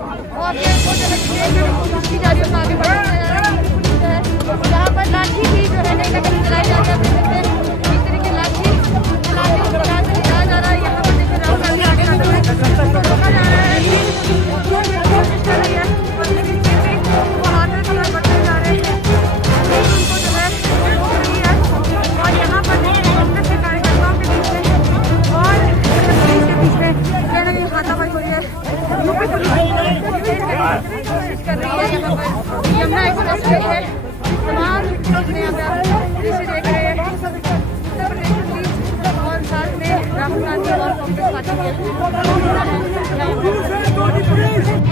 और ये वो जो है जा रही है आगे बढ़ है। यहाँ पर लाठी भी जो है कहीं ना कहीं चलाई जा रही है, इस तरह की लाठी यहाँ से निकाला जा रहा है। यहाँ पर देखिए राहुल गांधी आगे आते हुए उनको रोका जा रहा है, कोशिश कर रही है, लेकिन फिर भी वो आते समय बढ़ते जा रहे हैं, उनको जो है रोक रही है। और यहाँ पर देखिए कांग्रेस के कार्यकर्ताओं के बीच में और पुलिस के बीच में कहीं ना कहीं हाथापाई हो रही है। यूपी पुलिस कोशिश कर रही है। यहाँ पर यमुना एक्सप्रेस वे है, तमाम अपने यहाँ पे दृश्य देख रहे हैं। उत्तर प्रदेश पुलिस और साथ में राहुल गांधी और कांग्रेस पार्टी के